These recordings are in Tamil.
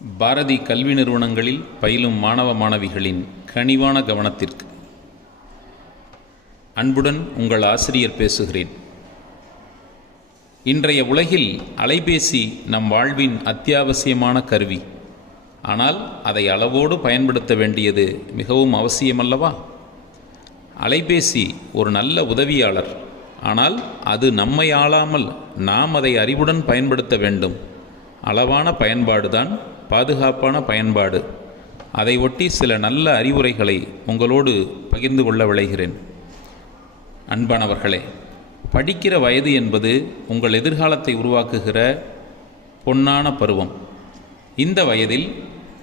பாரதி கல்வி நிறுவனங்களில் பயிலும் மாணவ மாணவிகளின் கனிவான கவனத்திற்கு. அன்புடன் உங்கள் ஆசிரியர் பேசுகிறேன். இன்றைய உலகில் அலைபேசி நம் வாழ்வின் அத்தியாவசியமான கருவி. ஆனால் அதை அளவோடு பயன்படுத்த வேண்டியது மிகவும் அவசியமல்லவா? அலைபேசி ஒரு நல்ல உதவியாளர். ஆனால் அது நம்மை ஆளாமல் நாம் அதை அறிவுடன் பயன்படுத்த வேண்டும். அளவான பயன்பாடுதான் பாதுகாப்பான பயன்பாடு. அதை ஒட்டி சில நல்ல அறிவுரைகளை உங்களோடு பகிர்ந்து கொள்ள விளைகிறேன். அன்பானவர்களே, படிக்கிற வயது என்பது உங்கள் எதிர்காலத்தை உருவாக்குகிற பொன்னான பருவம். இந்த வயதில்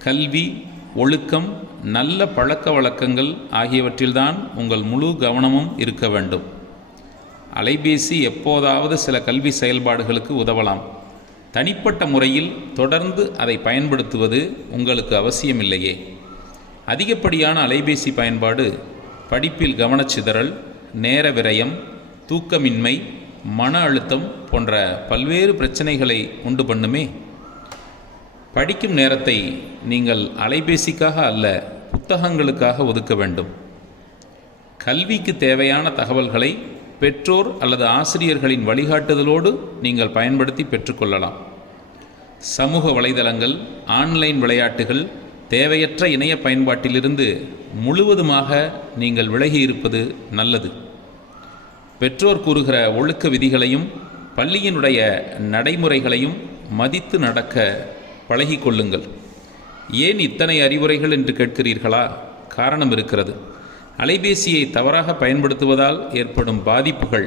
கல்வி, ஒழுக்கம், நல்ல பழக்க வழக்கங்கள் ஆகியவற்றில்தான் உங்கள் முழு கவனமும் இருக்க வேண்டும். அலைபேசி எப்போதாவது சில கல்வி செயல்பாடுகளுக்கு உதவலாம். தனிப்பட்ட முறையில் தொடர்ந்து அதை பயன்படுத்துவது உங்களுக்கு அவசியமில்லையே. அதிகப்படியான அலைபேசி பயன்பாடு படிப்பில் கவனச்சிதறல், நேர விரயம், தூக்கமின்மை, மன அழுத்தம் போன்ற பல்வேறு பிரச்சனைகளை உண்டு பண்ணுமே. படிக்கும் நேரத்தை நீங்கள் அலைபேசிக்காக அல்ல, புத்தகங்களுக்காக ஒதுக்க வேண்டும். கல்விக்கு தேவையான தகவல்களை பெற்றோர் அல்லது ஆசிரியர்களின் வழிகாட்டுதலோடு நீங்கள் பயன்படுத்தி பெற்றுக்கொள்ளலாம். சமூக வலைதளங்கள், ஆன்லைன் விளையாட்டுகள், தேவையற்ற இணைய பயன்பாட்டிலிருந்து முழுவதுமாக நீங்கள் விலகி இருப்பது நல்லது. பெற்றோர் கூறுகிற ஒழுக்க விதிகளையும் பள்ளியினுடைய நடைமுறைகளையும் மதித்து நடக்க பழகிக்கொள்ளுங்கள். ஏன் இத்தனை அறிவுரைகள் என்று கேட்கிறீர்களா? காரணம் இருக்கிறது. அலைபேசியை தவறாக பயன்படுத்துவதால் ஏற்படும் பாதிப்புகள்,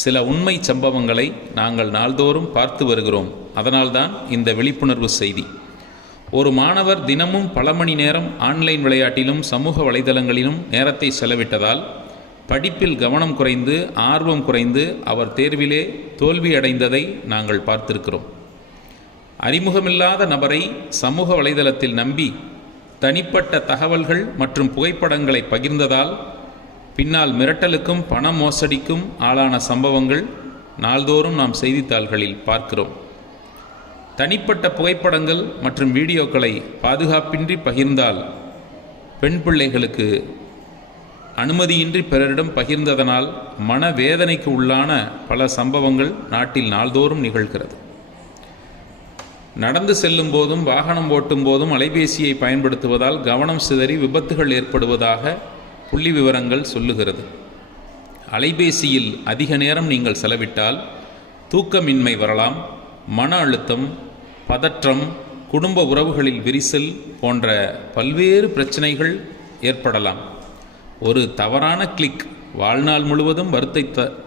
சில உண்மை சம்பவங்களை நாங்கள் நாள்தோறும் பார்த்து வருகிறோம். அதனால்தான் இந்த விழிப்புணர்வு செய்தி. ஒரு மாணவர் தினமும் பல மணி நேரம் ஆன்லைன் விளையாட்டிலும் சமூக வலைதளங்களிலும் நேரத்தை செலவிட்டதால் படிப்பில் கவனம் குறைந்து, ஆர்வம் குறைந்து அவர் தேர்விலே தோல்வி அடைந்ததை நாங்கள் பார்த்திருக்கிறோம். அறிமுகமில்லாத நபரை சமூக வலைதளத்தில் நம்பி தனிப்பட்ட தகவல்கள் மற்றும் புகைப்படங்களை பகிர்ந்ததால் பின்னால் மிரட்டலுக்கும் பண மோசடிக்கும் ஆளான சம்பவங்கள் நாள்தோறும் நாம் செய்தித்தாள்களில் பார்க்கிறோம். தனிப்பட்ட புகைப்படங்கள் மற்றும் வீடியோக்களை பாதுகாப்பின்றி பகிர்ந்தால், பெண் பிள்ளைகளுக்கு அனுமதியின்றி பிறரிடம் பகிர்ந்ததனால் மனவேதனைக்கு உள்ளான பல சம்பவங்கள் நாட்டில் நாள்தோறும் நிகழ்கிறது. நடந்து செல்லும் போதும் வாகனம் ஓட்டும் போதும் அலைபேசியை பயன்படுத்துவதால் கவனம் சிதறி விபத்துகள் ஏற்படுவதாக புள்ளி விவரங்கள் சொல்லுகிறது. அலைபேசியில் அதிக நேரம் நீங்கள் செலவிட்டால் தூக்கமின்மை வரலாம். மன அழுத்தம், பதற்றம், குடும்ப உறவுகளில் விரிசல் போன்ற பல்வேறு பிரச்சனைகள் ஏற்படலாம். ஒரு தவறான கிளிக் வாழ்நாள் முழுவதும்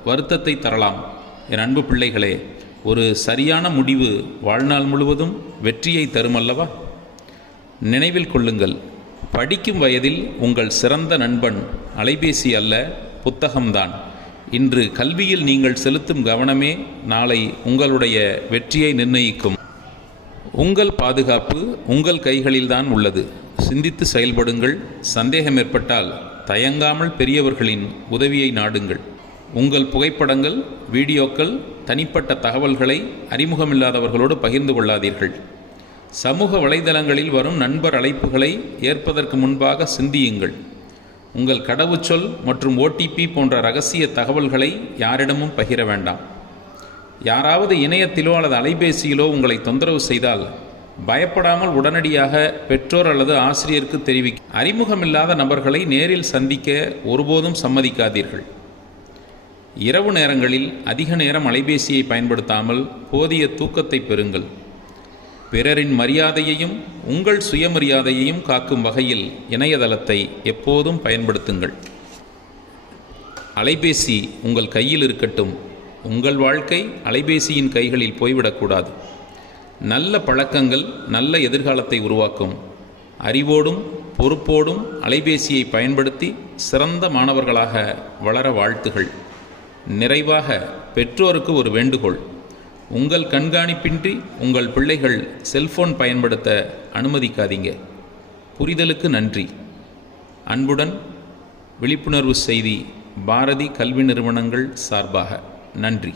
வருத்தத்தை தரலாம். என் அன்பு பிள்ளைகளே, ஒரு சரியான முடிவு வாழ்நாள் முழுவதும் வெற்றியை தருமல்லவா? நினைவில் கொள்ளுங்கள், படிக்கும் வயதில் உங்கள் சிறந்த நண்பன் அலைபேசி அல்ல, புத்தகம்தான். இன்று கல்வியில் நீங்கள் செலுத்தும் கவனமே நாளை உங்களுடைய வெற்றியை நிர்ணயிக்கும். உங்கள் பாதுகாப்பு உங்கள் கைகளில்தான் உள்ளது. சிந்தித்து செயல்படுங்கள். சந்தேகம் ஏற்பட்டால் தயங்காமல் பெரியவர்களின் உதவியை நாடுங்கள். உங்கள் புகைப்படங்கள், வீடியோக்கள், தனிப்பட்ட தகவல்களை அறிமுகமில்லாதவர்களோடு பகிர்ந்து கொள்ளாதீர்கள். சமூக வலைதளங்களில் வரும் நண்பர் அழைப்புகளை ஏற்பதற்கு முன்பாக சிந்தியுங்கள். உங்கள் கடவுச்சொல் மற்றும் OTP போன்ற இரகசிய தகவல்களை யாரிடமும் பகிர வேண்டாம். யாராவது இணையத்திலோ அல்லது அலைபேசியிலோ உங்களை தொந்தரவு செய்தால் பயப்படாமல் உடனடியாக பெற்றோர் அல்லது ஆசிரியருக்கு தெரிவிக்க. அறிமுகமில்லாத நபர்களை நேரில் சந்திக்க ஒருபோதும் சம்மதிக்காதீர்கள். இரவு நேரங்களில் அதிக நேரம் அலைபேசியை பயன்படுத்தாமல் போதிய தூக்கத்தை பெறுங்கள். பிறரின் மரியாதையையும் உங்கள் சுயமரியாதையையும் காக்கும் வகையில் இணையதளத்தை எப்போதும் பயன்படுத்துங்கள். அலைபேசி உங்கள் கையில் இருக்கட்டும். உங்கள் வாழ்க்கை அலைபேசியின் கைகளில் போய்விடக்கூடாது. நல்ல பழக்கங்கள் நல்ல எதிர்காலத்தை உருவாக்கும். அறிவோடும் பொறுப்போடும் அலைபேசியை பயன்படுத்தி சிறந்த மாணவர்களாக வளர வாழ்த்துகள். நிறைவாக பெற்றோருக்கு ஒரு வேண்டுகோள். உங்கள் கண்காணிப்பின்றி உங்கள் பிள்ளைகள் செல்போன் பயன்படுத்த அனுமதிக்காதீங்க. புரிதலுக்கு நன்றி. அன்புடன் விழிப்புணர்வு செய்தி, பாரதி கல்வி நிறுவனங்கள் சார்பாக. நன்றி.